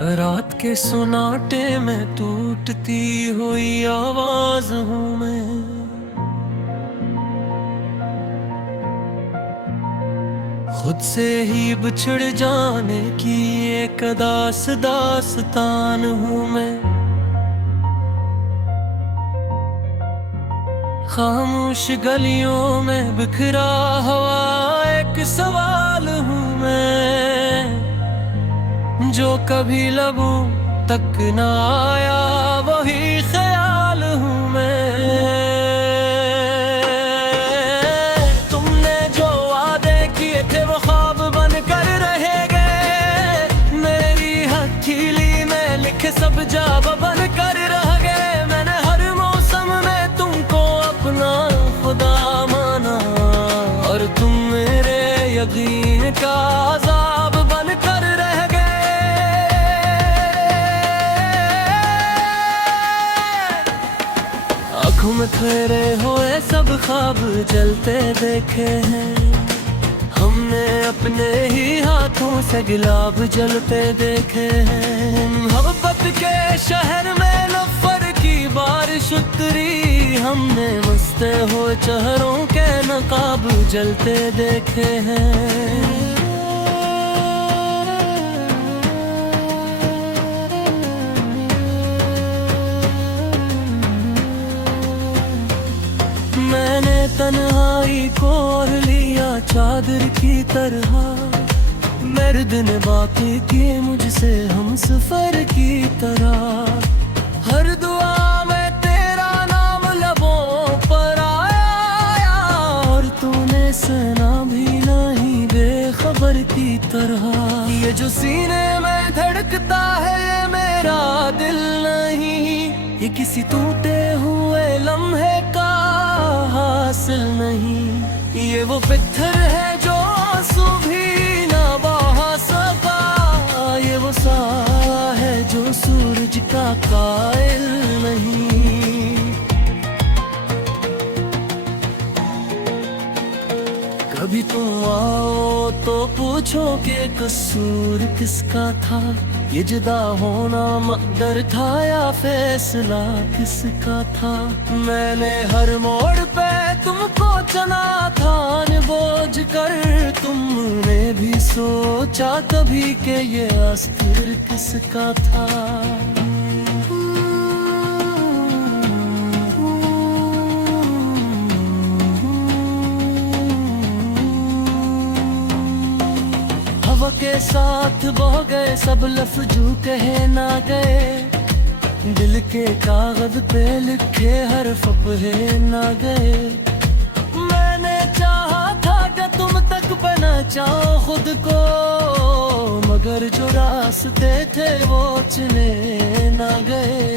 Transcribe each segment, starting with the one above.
रात के सुनाटे में टूटती हुई आवाज हूँ मैं। खुद से ही बिछड़ जाने की एक दास्तान हूँ मैं। खामोश गलियों में बिखरा हुआ एक सवाल हूँ मैं, जो कभी लबों तक न आया वही ख्याल हूँ मैं। तुमने जो वादे किए थे वो ख्वाब बन कर रह गए। मेरी हथेली में लिखे सब जाब बन कर रह गए। मैंने हर मौसम में तुमको अपना खुदा माना, और तुम मेरे यकीन का अज़ाब बन कर रह गए। आँखों में ठहरे हुए सब ख्वाब जलते देखे हैं हमने, अपने ही हाथों से गुलाब जलते देखे हैं। मोहब्बत के शहर में नफ़र की बारिश उतरी, हमने मस्त हो चेहरों के नकाब जलते देखे हैं। मैंने तन्हाई को ओढ़ लिया चादर की तरह, मर्द ने बातें की मुझसे हम सफर की तरह। हर दुआ में तेरा नाम लबों पर आया, और तूने सुना भी नहीं बेखबर की तरह। ये जो सीने में धड़कता है ये मेरा दिल नहीं, ये किसी टूटे हुए लम्हे का हासिल नहीं। ये वो पत्थर है जो आंसू भी ना बहा सका, ये वो साया है जो सूरज का कायल नहीं। कभी तुम आओ तो पूछो कि कसूर किसका था, ये जुदा होना मकदर था या फैसला किसका था। मैंने हर मोड़ पे तुमको चुना था बोझ कर, तुमने भी सोचा कभी कि ये अस्थिर किसका था। हवा के साथ बह गए सब लफ्जू कहे ना गए, दिल के कागज पे लिखे हर्फ पढ़े ना गए। मैंने चाहा था कि तुम तक पहचानो खुद को, मगर जो रास्ते थे वो चुने ना गए।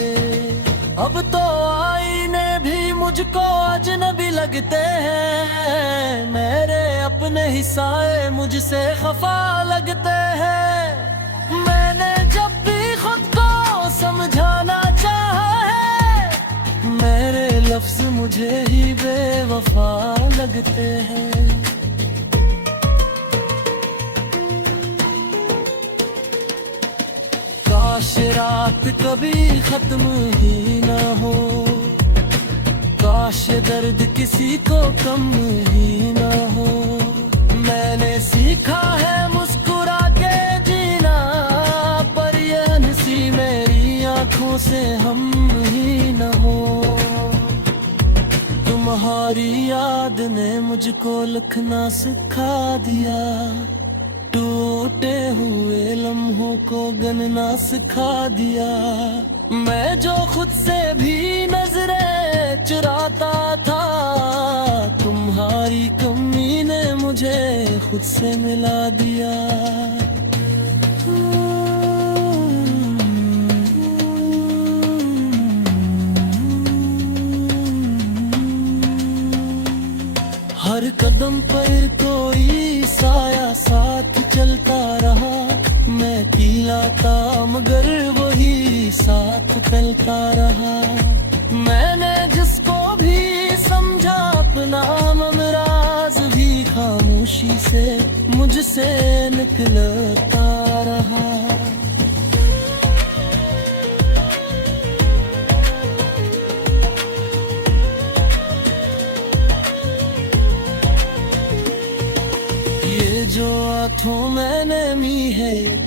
अब तो आईने भी मुझको अजनबी लगते हैं, मेरे अपने ही साए मुझसे खफा लगते हैं। मैंने जब भी खुद को समझाना चाहा है, मेरे लफ्ज मुझे ही बेवफा लगते हैं। काश रात कभी खत्म ही ना हो, काश दर्द किसी को कम ही ना हो। मैंने सीखा है मुस्कुरा के जीना, पर ये हंसी मेरी आंखों से हम ही न हो। तुम्हारी याद ने मुझको लिखना सिखा दिया, टूटे हुए लम्हों को गनना सिखा दिया। मैं जो खुद से भी नजरें चुराता था, तुम्हारी कमी ने मुझे खुद से मिला दिया। हर कदम पर कोई साया साथ चलता रहा, मैं पीला था मगर वही साथ चलता रहा। मैंने जिसको भी समझा अपना ममराज भी खामोशी से मुझसे निकलता रहा।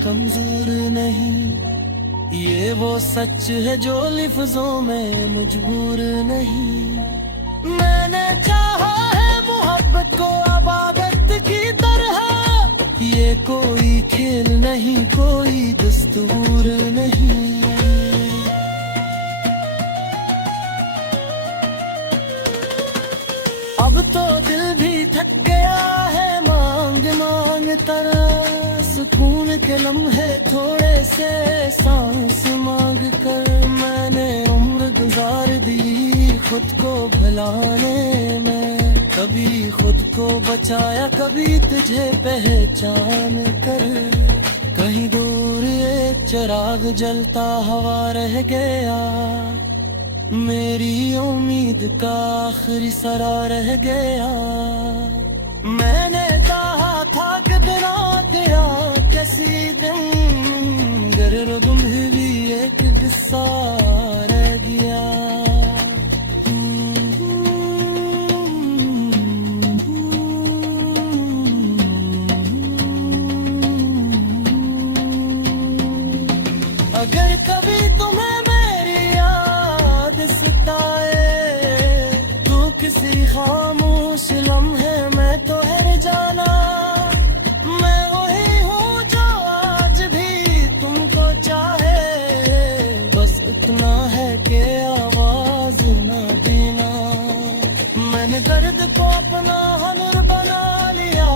कमजोर नहीं। ये वो सच है जो लिफ्जों में मजबूर नहीं। मैंने चाहा है मोहब्बत को इबादत की तरह। ये कोई खेल नहीं, कोई दस्तूर नहीं। अब तो दिल भी थक गया है मांग मांग तरह। सुकून के लम्हे थोड़े से सांस मांग कर। मैंने उम्र गुजार दी खुद को भुलाने में। कभी खुद को बचाया, कभी तुझे पहचान कर। कहीं दूर एक चिराग जलता हुआ रह गया। मेरी उम्मीद का आखिरी सरा रह गया। मैंने कहा था कि बिना तेरा कैसी दिन गर तुम भी एक किस्सा रह गया। अगर कभी तुम्हें किसी खामोश लम्हे में तो है जाना। मैं वही हूँ जो आज भी तुमको चाहे। बस इतना है कि आवाज ना देना। मैंने दर्द को अपना हुनर बना लिया।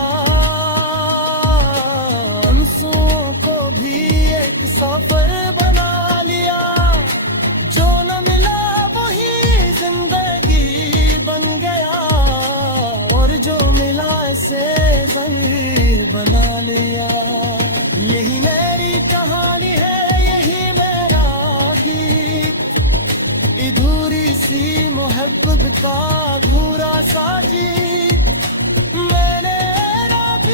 आंसुओं को भी एक सफर बना लिया। जो न मिला वही जिंदगी बन गया। और जो मिला से ज़हीर बना लिया। यही मेरी कहानी है, यही मेरा गीत। अधूरी सी मोहब्बत का अधूरा सा जीत। मैंने रात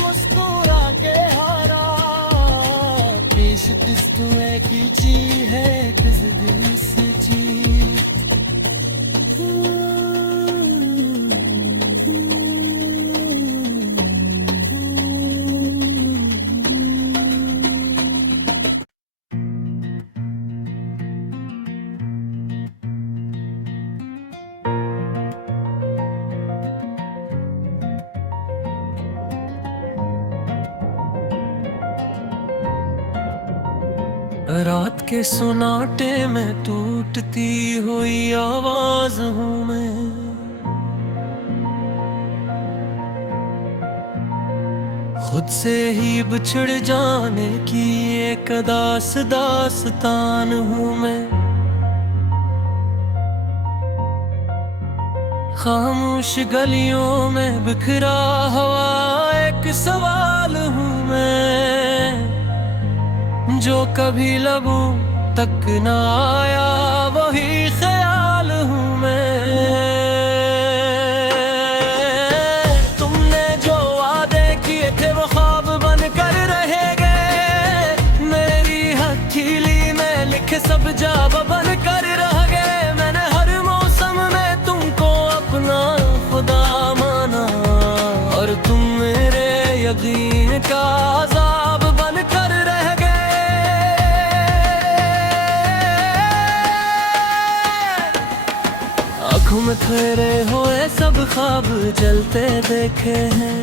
मुस्कुरा के हारा। पेश तुम्हें कीची है किस दिल से जीत। रात के सुनाटे में टूटती हुई आवाज हूँ मैं। खुद से ही बिछड़ जाने की एक दास्तान हूँ मैं। खामोश गलियों में बिखरा हुआ एक सवाल हूँ मैं। जो कभी लबों तक न आया वही ख्याल हूँ मैं। तुमने जो वादे किए थे वो ख्वाब बन कर रह गए। मेरी हथेली में लिखे सब जाब बन कर रह गए। मैंने हर मौसम में तुमको अपना खुदा माना। और तुम मेरे यकीन का अज़ाब बन कर रह गए। आँखों में ठहरे हुए सब ख्वाब जलते देखे हैं।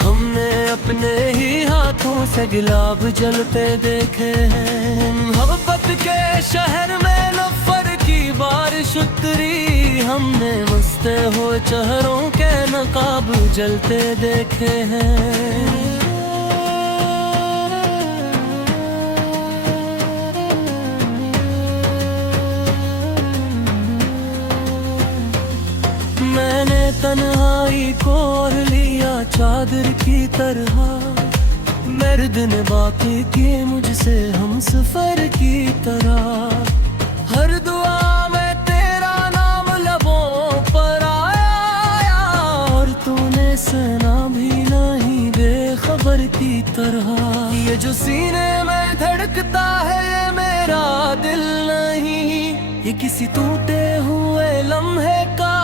हमने अपने ही हाथों से गुलाब जलते देखे हैं। मोहब्बत के शहर में नफर की बारिश उतरी। हमने मस्ते हुए चेहरों के नकाब जलते देखे हैं। मैंने तन्हाई को ओढ़ लिया चादर की तरह। मर्द ने बातें की मुझसे हम सफर की तरह। हर दुआ में तेरा नाम लबों पर आया। और तूने सुना भी नहीं बेखबर की तरह। ये जो सीने में धड़कता है ये मेरा दिल नहीं। ये किसी टूटे हुए लम्हे का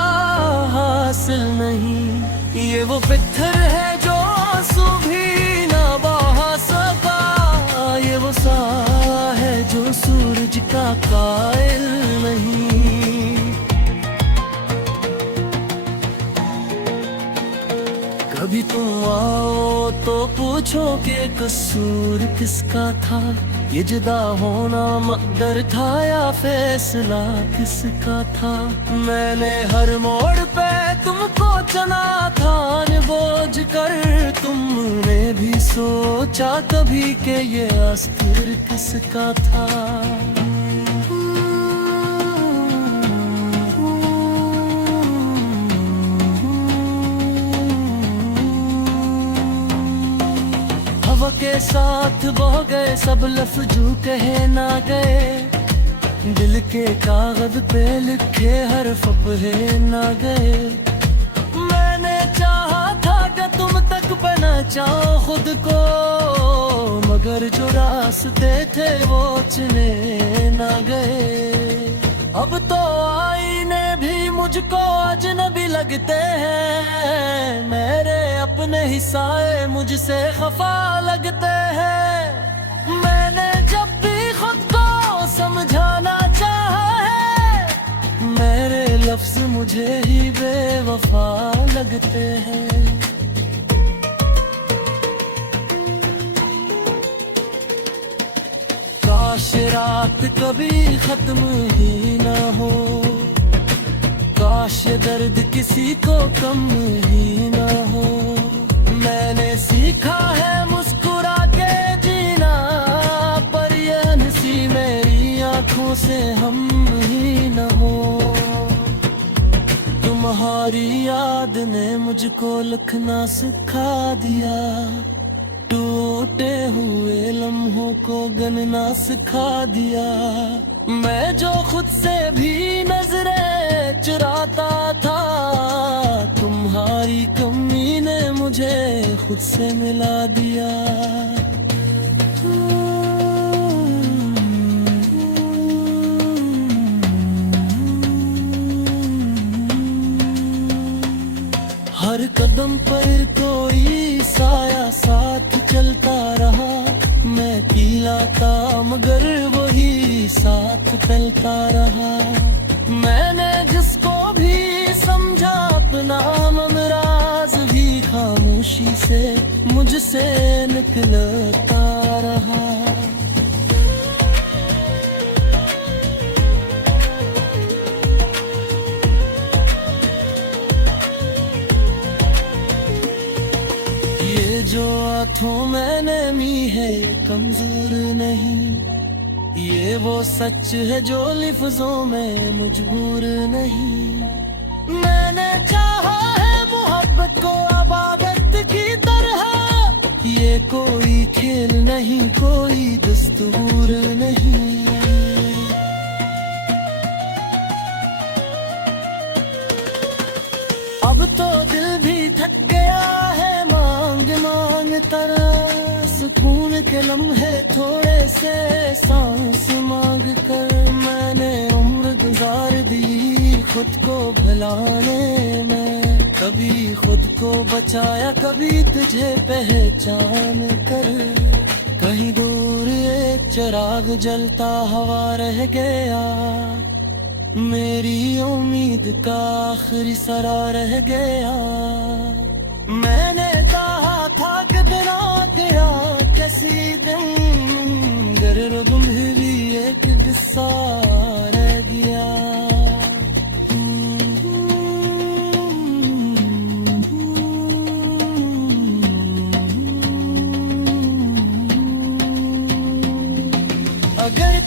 हासिल नहीं। ये वो पत्थर है जो आंसू भी ना बहा सका। पूछो कि कसूर किसका था, ये जुदा होना मकदर था या फैसला किसका था। मैंने हर मोड़ पे तुमको चुना था बोझ कर, तुमने भी सोचा कभी कि ये अस्थिर किसका था। हवा के साथ बह गए सब लफ्जू कहे ना गए, दिल के कागज पे लिखे हर्फ पढ़े ना गए। मैंने चाहा था कि तुम तक पहचानो खुद को, मगर जो रास्ते थे वो चुने ना गए। अब तो आईने भी मुझको अजनबी लगते हैं, मेरे अपने ही साए मुझसे खफा लगते हैं। मैंने जब भी खुद को समझाना चाहा है, मेरे लफ्ज मुझे ही बेवफा लगते हैं। काश रात कभी खत्म ही ना हो, काश दर्द किसी को कम ही ना हो। मैंने सीखा है मुस्कुरा के जीना, पर ये हंसी मेरी आंखों से हम ही न हो। तुम्हारी याद ने मुझको लिखना सिखा दिया, टूटे हुए लम्हों को गनना सिखा दिया। मैं जो खुद से भी नजरें चुराता था, तुम्हारी कमी ने मुझे खुद से मिला दिया। हर कदम पर कोई साया साथ चलता रहा, मैं पीला था मगर वही साथ चलता रहा। मैंने जिसको भी समझा अपना ममराज भी खामोशी से मुझसे निकलता रहा। जो आँखों मैंने मी है ये कमजोर नहीं, ये वो सच है जो लिफ्जों में मजबूर नहीं। मैंने चाहा है मोहब्बत को इबादत की तरह, ये कोई खेल नहीं कोई दस्तूर नहीं। अब तो दिल भी थक गया है मांग तरह, सुकून के लम्हे थोड़े से सांस मांग कर। मैंने उम्र गुजार दी खुद को भुलाने में, कभी खुद को बचाया कभी तुझे पहचान कर। कहीं दूर एक चिराग जलता हवा रह गया, मेरी उम्मीद का आखिरी सरा रह गया। मैंने कहा था कि बिना तेरा कैसी दिन, गर तुम भी एक किस्सा रह गया। अगर